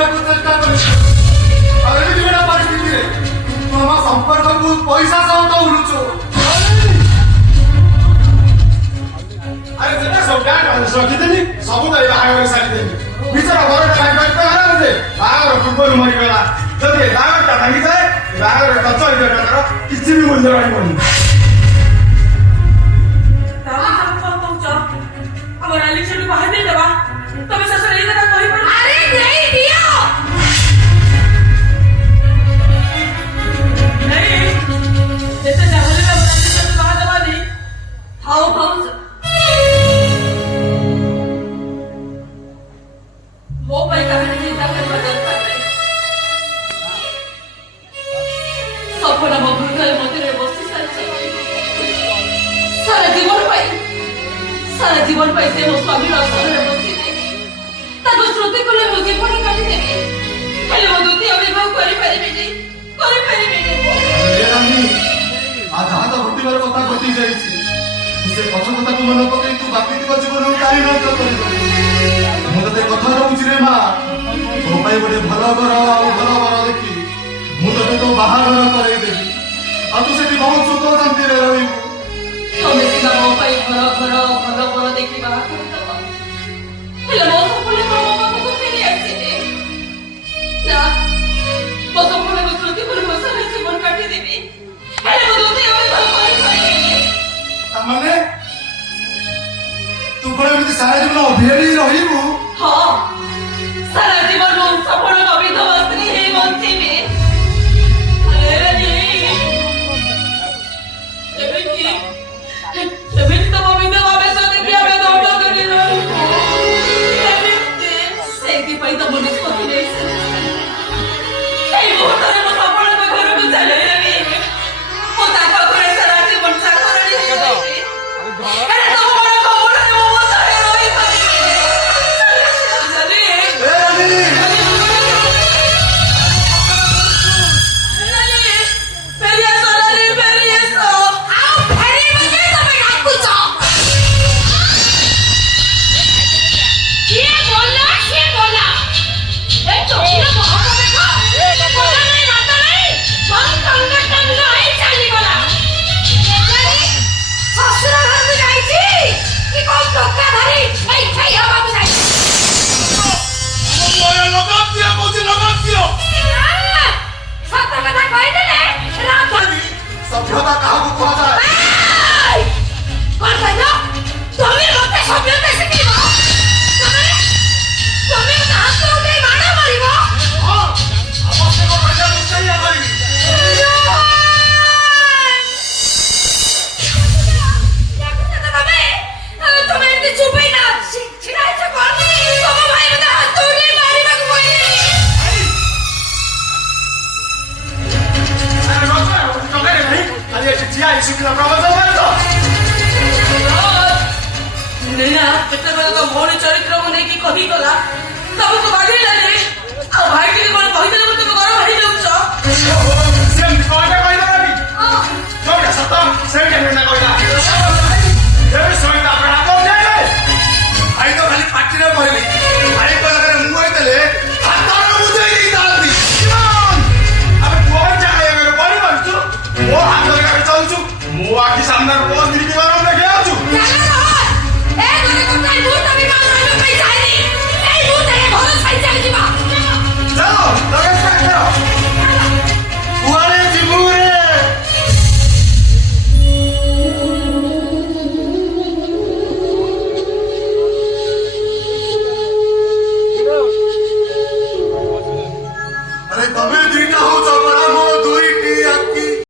ବୁଝିବାକୁ ଚେଷ୍ଟା କରୁଛୁ। ଆଉ ଏମିତି ଗୋଟେ ପରିସ୍ଥିତିରେ ତୁ ଆମ ସମ୍ପର୍କକୁ ପଇସା ସହ ଦଉଛୁ। ଆରେ ସେଟା ସବୁ ଗାଁ ରଖିଦେଲି ସବୁ ତ ବାହାଘର ସାରିଦେଲି ବିଚରା ଘରଟା ଭାଇ ବାହାଘର ପୂର୍ବରୁ ମରିଗଲା। ଯଦି ବାହାଘରଟା ଭାଙ୍ଗିଯାଏ ବାହାଘର ଟଚ ହେଇଯିବ କିଛି ବି ମୂଲ୍ୟ ରହିବନି। আমার আলিশাকে বাহার দিয়ে দেবা তবে শেষে এই কথা কই পড় আরে দেই দিও नहीं जैसे चाहले ना आलिशा बाहार देवा दी हाउ भाउज वो भाई कहानी चिंता कर बदल कर रहे सपना मधुर कर मते बसी सारा जीवन भाई सारा जीवन पैसे मो स्वामी रसरे बसी ताको श्रुति कोले मो जीवन काटी देबे हेले मो दुती अभिभाव करि परिबेनी ଏ ରାନୀ ଆଧା ତ ଘଟିବାର କଥା ଘଟି ଯାଇଛି। ସେ ପଛ କଥାକୁ ମନେ ପକେଇ ତୁ ବାପିଥିବା ଜୀବନକୁ କାହିଁ ନଷ୍ଟ କରିବୁ? ମୁଁ ତତେ କଥା ଦଉଛି ରେ ମା, ତୋ ପାଇଁ ଗୋଟେ ଭଲ ଘର ଆଉ ଭଲ ବର ଦେଖି ମୁଁ ତତେ ତୋ ବାହାଘର କରେଇଦେବି। ଆଉ ତୁ ସେଠି ବହୁତ ସୁଖ ଶାନ୍ତିରେ ରହିବୁ। ତମେ ସିନା ମୋ ପାଇଁ ଘର ଘର ଭଲ ବର ଦେଖି ବାହା କରିଦବ ହେଲେ ମୋ ସପନ ତ ମୋ ପାଖକୁ ଫେରି ଆସିବେ ନା ମୋ ସପନକୁ ଶ୍ରୁତି କରି ମୋ ସାରା ଜୀବନ କାଟି ଦେବି ହେଲେ ମୋ ଦୁତି ଅଭିଭାବ କରିପାରିବେନି। ତାମାନେ ତୁ କଣ ଏମିତି ସାରା ଜୀବନ ଅଭିଆଡି ରହିବୁ? ହଁ ସାରା ଜୀବନ ମୋ ସପନକୁ ବିଧବା ସ୍ତ୍ରୀ ହେଇ ବଞ୍ଚିବି। ଏମିତି ତ ମୋ ବିଧବା ବେଶ ଦେଖି ଆମେ ଦଣ୍ଡ କରି ରହିବୁ। ସେଇଥିପାଇଁ ତ ମୁଁ ନିଷ୍ପତ୍ତି ନେଇଛି ଏଇ ମୁହୂର୍ତ୍ତରେ ମୋ ସପନକୁ ଘରକୁ ଚାଲିଦେବି। ମୁଁ ତାଙ୍କ ଘରେ ସାରା ଜୀବନ ଚାକରାଣୀ ହେଇ ରହିବି। ହେଲେ ତମର କବଳରେ ମୁଁ ବସାରେ ରହିପାରିବିନି। ସଭ୍ୟତା କାହାକୁ କୁହାଯାଏ? ଭଉଣୀ ଚରିତ୍ର ମୁଁ ନେଇକି କହିଗଲା ତମକୁ ବାଗେଇଲାନି ଆଉ ଭାଇ ଟିକେ କଣ କହିଦେଲେ